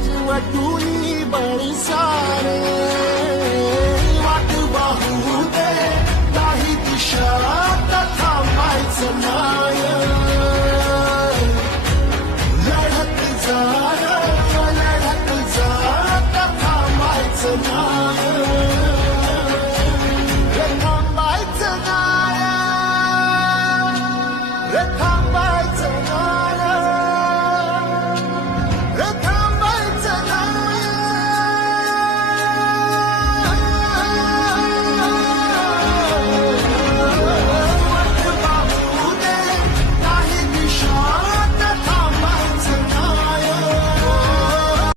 वटुनी बळी सारे वाट पाहू दे, नाही दिशा आता थांबायचं नाही.